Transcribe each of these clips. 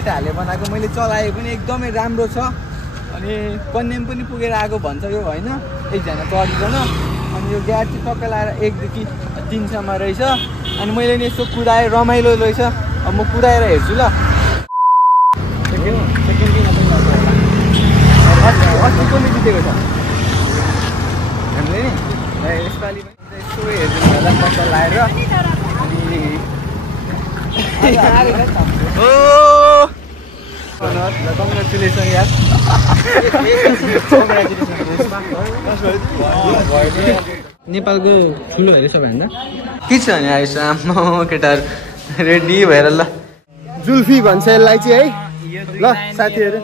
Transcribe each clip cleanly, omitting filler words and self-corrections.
केटाहरूले बनाएको मैले चलाएँ पनि एकदमै राम्रो छ अनि कन्याम पनि पुगेर आएको भन्छ यो होइन एकजना चढिकन अनि यो ग्यास चाहिँ टक्क लगाएर 1 देखि 3 सम्म रहेछ अनि मैले नि यसो कुदाएँ रमाइलो रहेछ अब म कुदाएर हेर्छु ल अस्ति कसले जितेको छ हामीले नि यसपालि पनि यसो हेरिदिनु होला टक्क लगाएर कङ्ग्रेचुलेसन यार नेपालको ठुलो हेरे सबैभन्दा के छ नि आएछ आम्मा केटाहरू रेडी भएर ल जुल्फी भन्छ यसलाई चाहिँ है ल साथीहरू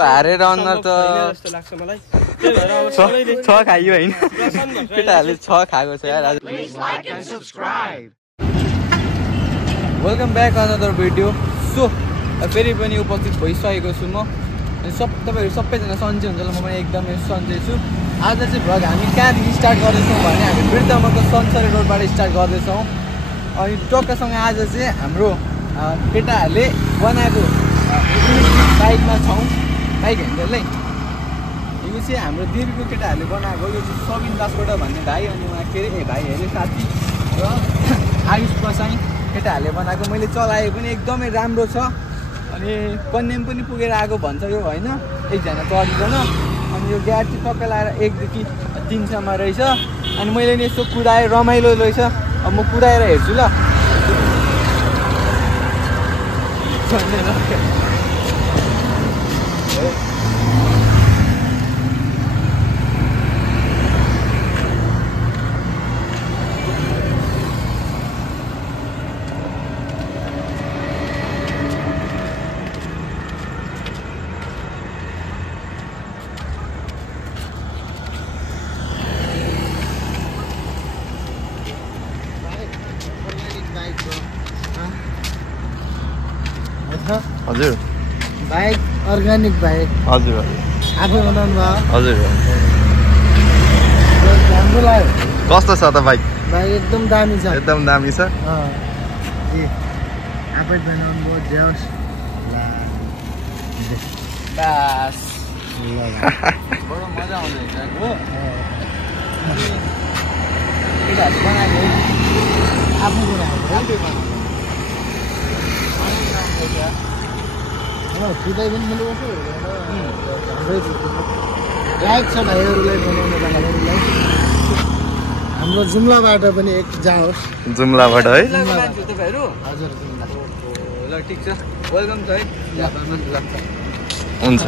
हारेर अनुहार त छ खायो होइन केटाहरूले 6 खाएको छ यार आज welcome back another video so फेरि पनि उपस्थित भइसकेको छु म अनि तपाईँहरू सबैजना सन्चै हुन्छ ल म पनि एकदमै सन्चै छु आज चाहिँ भ्लग हामी कहाँदेखि स्टार्ट गर्दैछौँ भने हामी वृद्धमको सन्सरी रोडबाट स्टार्ट गर्दैछौँ अनि टक्कसँग आज चाहिँ हाम्रो केटाहरूले बनाएको बाइकमा छौँ बाइक हेन्डललै यो चाहिँ हाम्रो दिदीको केटाहरूले बनाएको यो चाहिँ सबिन दासबाट भन्ने भाइ अनि उहाँ के अरे भाइ हेरे साथी र आयुष प्रसाई केटाहरूले बनाएको मैले चलाएँ पनि एकदमै राम्रो छ अनि कन्याम पनि पुगेर आएको भन्छ यो होइन एकजना चढिकन अनि यो ग्यास चाहिँ टक्क लगाएर 1 देखि 3 सम्म रहेछ अनि मैले नि यसो कुदाएँ रमाइलो रहेछ अब म कुदाएर हेर्छु ल हजुर बाइक अर्ग्यानिक बाइक हजुर आफै बनाउनु भयो हजुर राम्रो लाग्यो कस्तो छ त बाइक बाइक एकदम दामी छ एकदम दामी छ आफै बनाउनु भयो जस बास बडो मजा आउँछ हो केटाहरूले बनाएको आफै बनाएको सिधै पनि मैले कसो लाइक छ भाइहरूलाई बनाउने भाइहरूलाई हाम्रो जुम्लाबाट पनि एक जाओस् जुम्लाबाट है तपाईँहरू हजुर ल ठिक छ वेलकम छ है हुन्छ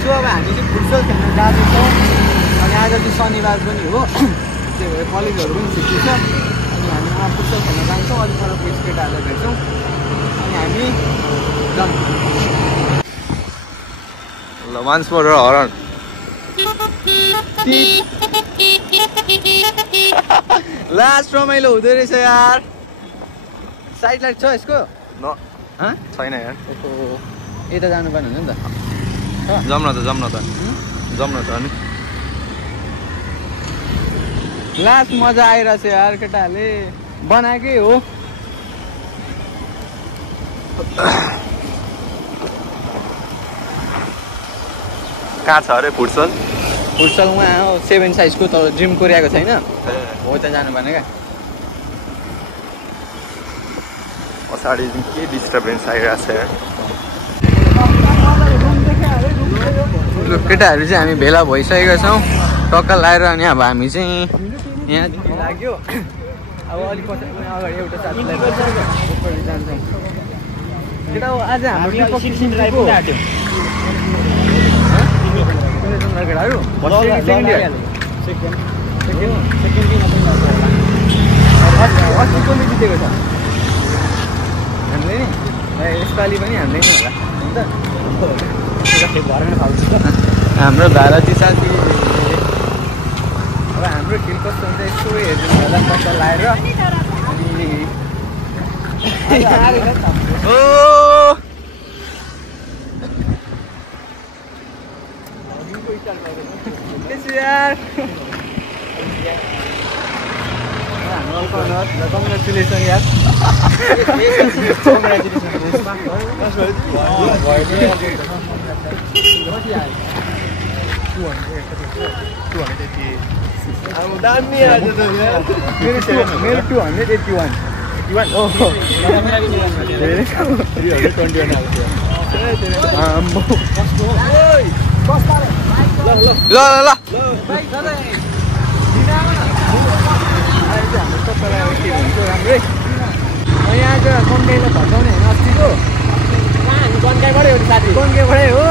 सो अब हामी चाहिँ फुटबल खेल्न जाँदैछौँ अनि आज चाहिँ शनिबार पनि हो त्यही भएर कलेजहरू पनि छुट्टी छ अनि हामी फुटबल खेल्न जान्छौँ अलिक पर केटाहरूलाई भेट्छौँ अनि हामी ल वान्स मोर हरन लास्ट रमाइलो हुँदो रहेछ यार साइड लाइट छ यसको छैन यार यता जानुपर्ने हुन्छ नि त जाउँ न त अनि लास्ट मजा आइरहेछ यार केटाहरूले बनाएकै हो कहाँ छ अरे फुटसल उहाँ 7 साइजको तर जिम कोरियाको छैन हो त जानुपर्ने क्या पछाडि के डिस्टर्बेन्स आइरहेको छ केटाहरू चाहिँ हामी भेला भइसकेका छौँ टक्क लगाएर अनि अब हामी चाहिँ यहाँदेखि लाग्यो अब अलिक अगाडि एउटा साथीलाई जान्छौँ केटा हो आज हाम्रो केटाहरू अस्ति कसले जितेको छ हामीले नि यसपालि पनि हामीले नि होला हाम्रो भारतीय साथी अब हाम्रो खेल कस्तो हुन्छ यसो हेरिदिनु होला टक्क लगाएर कङ्ग्रेचुलेसन यार मेरो 281 ल राम्रै यहाँ चाहिँ कन्काईलाई फर्काउने होइन अस्तिको कन्काईबाटै हो नि साथी कन्काईबाटै हो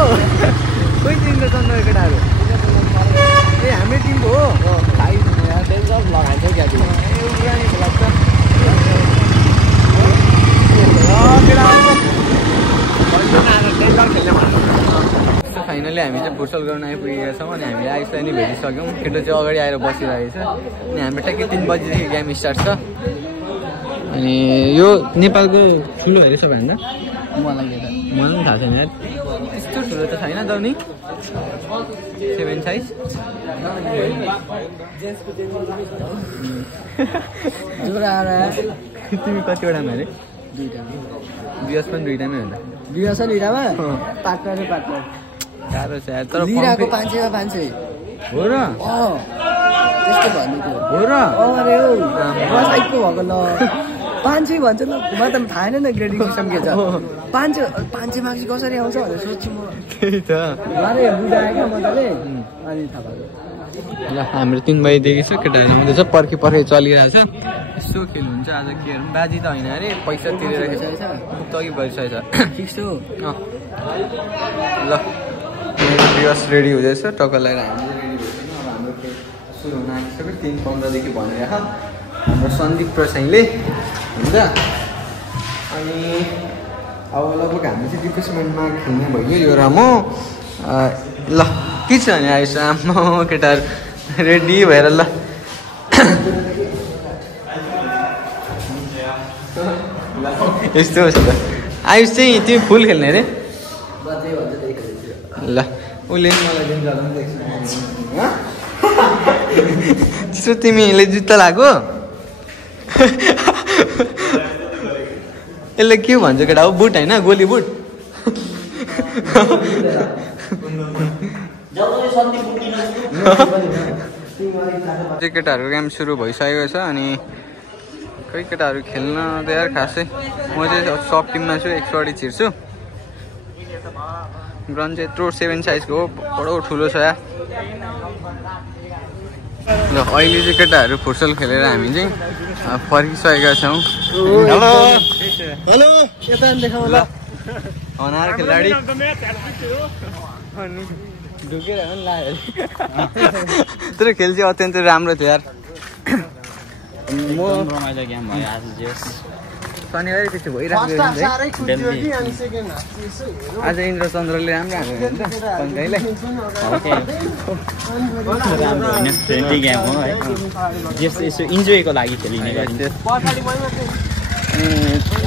कोही चिन्छ चन्द्र केटाहरू ए हाम्रै टिमको हो लगान्छ क्या फाइनली हामी चाहिँ फुटसल गर्न आइपुगेका छौँ अनि हामीले आइसलाई नि भेटिसक्यौँ केटो चाहिँ अगाडि आएर बसिरहेको छ अनि हाम्रो ट्याक्कै 3 बजीदेखि गेम स्टार्ट छ अनि यो नेपालको ठुलो हेरेछ भन्दा मलाई पनि थाहा छैन यार त्यस्तो ठुलो त छैन त नि 7 साइज तिमी कतिवटामा अरे 2 पनि 2टामै हुन्छ 2टामा पार्टनर गाह्रो छ यार तर लिराको 500 मा 500 हो र त्यस्तो भन्नु थियो हो र अरे हो साइडको भएको ल 500 भन्छ ल मलाई त थाहा छैन ग्रेडिङ सिस्टम के छ 500 मार्क्स कसरी आउँछ भनेर सोच्छु म त्यही त अरे बुढा आयो मजाले अनि थाहा भयो ल हाम्रो 3 बजीदेखि छ केटाहरू आउँदैछ पर्खी चलिरहेछ यसो खेल हुन्छ आज के हेरौँ बाजी त होइन अरे पैसा तिरेर तगि भइसकेछ फिक्स हो ल दिवस रेडी हुँदैछ टक्क लगाएर हामी रेडी भइसक्यौँ अब हाम्रो खेल सुरु हुन आइसक्यो 3:15 भनेर हाम्रो सन्दीप प्रसाईले हुन्छ अनि अब लगभग हामी चाहिँ रिप्लेसमेन्टमा खेल्ने भयो यो र म ल के छ भने आइस आम्मा केटाहरू रेडी भएर ल यस्तो छ त आयुष चाहिँ तिमी फुल खेल्ने अरे ल उसले पनि मलाई दिन्छ होला नि त्यसो तिमीले जुत्ता लाग्यो यसले के भन्छ केटा हो बुट होइन गोली बुट केटाहरूको गेम सुरु भइसकेको छ अनि कोही केटाहरू खेल्न त यार खासै म चाहिँ सब टिममा छु 100 अडी छिर्छु ग्राउन्ड चाहिँ यत्रो 7 साइजको हो बडो ठुलो छ यार ल अहिले चाहिँ केटाहरू फुटसल खेलेर हामी चाहिँ फर्किसकेका छौँ हेलो हेलो यता देखाउ ल अनार खेलाडी ढुकेर पनि लाग्यो तर खेल चाहिँ अत्यन्तै राम्रो थियो यार म शनिबार त्यस्तो भइरहेको आज इन्द्रचन्द्रले राम्रो हाल्यो इन्जोयको लागि खेलिने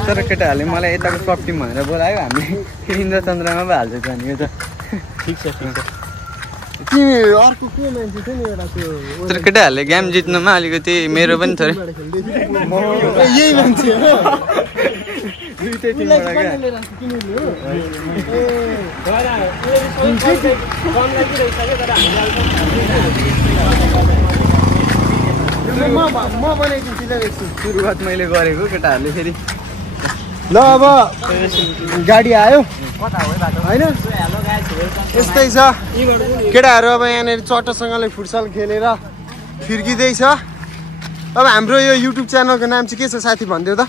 तर केटाहरूले मलाई यताको टप टिम भनेर बोलायो हामीले इन्द्रचन्द्रमा पो हाल्छ नि यो त ठिक छ तिमी अर्को के मान्छे थियो नि एउटा त्यो तर केटाहरूले गेम जित्नुमा अलिकति मेरो पनि थोरै यही मान्छे हो दुईटै टिमबाट म बनाइदिन्छु ल एकछिन सुरुवात मैले गरेको केटाहरूले फेरि ल अब गाडी आयो होइन यस्तै छ केटाहरू अब यहाँनिर चट्टसँगले फुटसल खेलेर फिर्किँदैछ अब हाम्रो यो युट्युब च्यानलको नाम चाहिँ के छ साथी भनिदेऊ त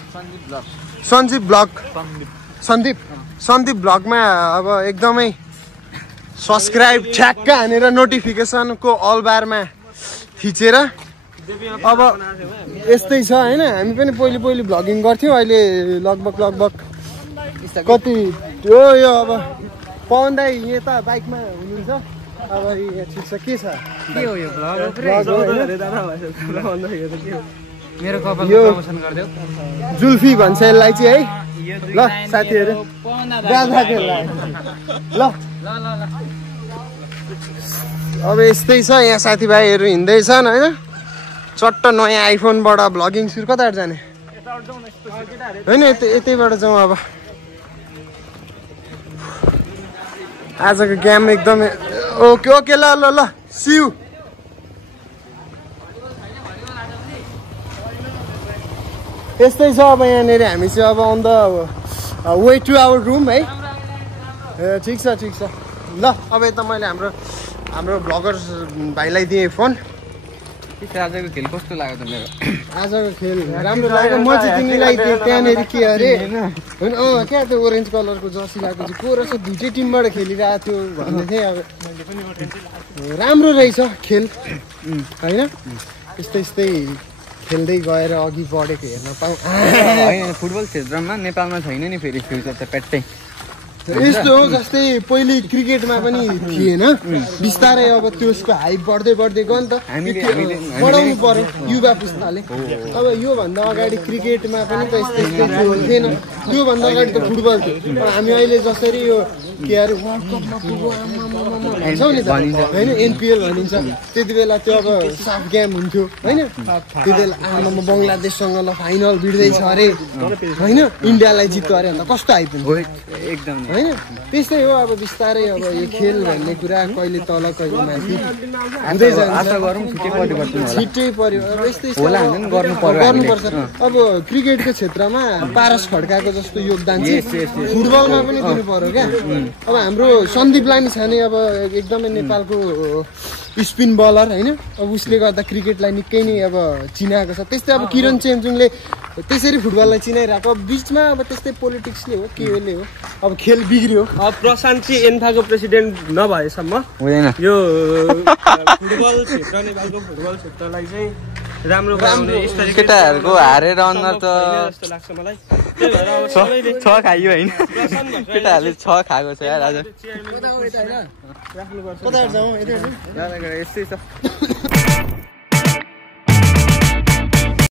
सन्दीप ब्लगमा अब एकदमै सब्सक्राइब ठ्याक्क हानेर नोटिफिकेसनको अल बारमा थिचेर अब यस्तै छ होइन हामी पनि पहिले भ्लगिङ गर्थ्यौँ अहिले लगभग कति त्यो यो अब पवन दाई यता बाइकमा हुनुहुन्छ अब यहाँ ठिक छ के छ के हो यो मेरो कपाल प्रमोसन गरिदेऊ जुल्फी भन्छ यसलाई चाहिँ है ल साथीहरू ल अब यस्तै छ यहाँ साथीभाइहरू हिँड्दैछन् होइन चट्ट नयाँ आइफोनबाट भ्लगिङ सुरु कताबाट जाने होइन यतैबाट जाउँ अब आजको गेम एकदमै ओके ओके ल ल ल सी यू यस्तै छ अब यहाँनिर हामी चाहिँ अब on the way to our room है ए ठिक छ ल अब यता मैले हाम्रो भ्लगर भाइलाई दिएँ फोन आजको खेल कस्तो लाग्यो त मेरो आजको खेल राम्रो लाग्यो म चाहिँ तिमीलाई त्यहाँनिर के अरे होइन क्या त्यो ओरेन्ज कलरको जर्सी लगाएको चाहिँ को रहेछ दुइटै टिमबाट खेलिरहेको थियो भन्दै थिएँ अब राम्रो रहेछ खेल होइन यस्तै खेल्दै गएर अघि बढेको हेर्न पाऊँ होइन फुटबल क्षेत्रमा नेपालमा छैन नि फेरि फ्युचर त प्याट्टै यस्तो हो जस्तै पहिले क्रिकेटमा पनि थिएन बिस्तारै अब त्यसको हाइप बढ्दै गयो नि त बढाउनु पर्यो युवा पुस्ताले अब योभन्दा अगाडि क्रिकेटमा पनि त यस्तै थिएन त्योभन्दा अगाडि त फुटबल थियो हामी अहिले जसरी यो के अरे वर्ल्ड कपमा भन्छौँ नि त होइन एनपिएल भनिन्छ त्यति बेला त्यो अब साफ गेम हुन्थ्यो होइन त्यति बेला आमामा बङ्गलादेशसँग ल फाइनल भिड्दैछ अरे होइन इन्डियालाई जित्यो अरे भन्दा कस्तो हाइप हुन्छ एकदम होइन त्यस्तै हो अब बिस्तारै अब यो खेल भन्ने कुरा कहिले तल कहिले माथि हुँदै जान्छ छिट्टै पर्यो अब यस्तै गर्नुपर्छ अब क्रिकेटको क्षेत्रमा पारस खड्काको जस्तो योगदान चाहिँ फुटबलमा पनि दिनु पर्यो क्या अब हाम्रो सन्दीप लामिछाने अब एकदमै नेपालको स्पिन बलर होइन अब उसले गर्दा क्रिकेटलाई निकै नै अब चिनाएको छ त्यस्तै अब किरण चेम्जुङले त्यसरी फुटबललाई चिनाइरहेको अब बिचमा अब त्यस्तै पोलिटिक्सले हो के हो अब खेल बिग्रियो अब प्रशान्ति एन्थाको प्रेसिडेन्ट नभएसम्म हुँदैन यो फुटबल क्षेत्र नेपालको फुटबल क्षेत्रलाई चाहिँ राम्रो केटाहरूको हारेर अनुहार त जस्तो लाग्छ मलाई त्यही भएर अब सबैले छ खाइयो होइन केटाहरूले छ खाएको छ यार आज राख्नुपर्छ कता जाउँ यस्तै छ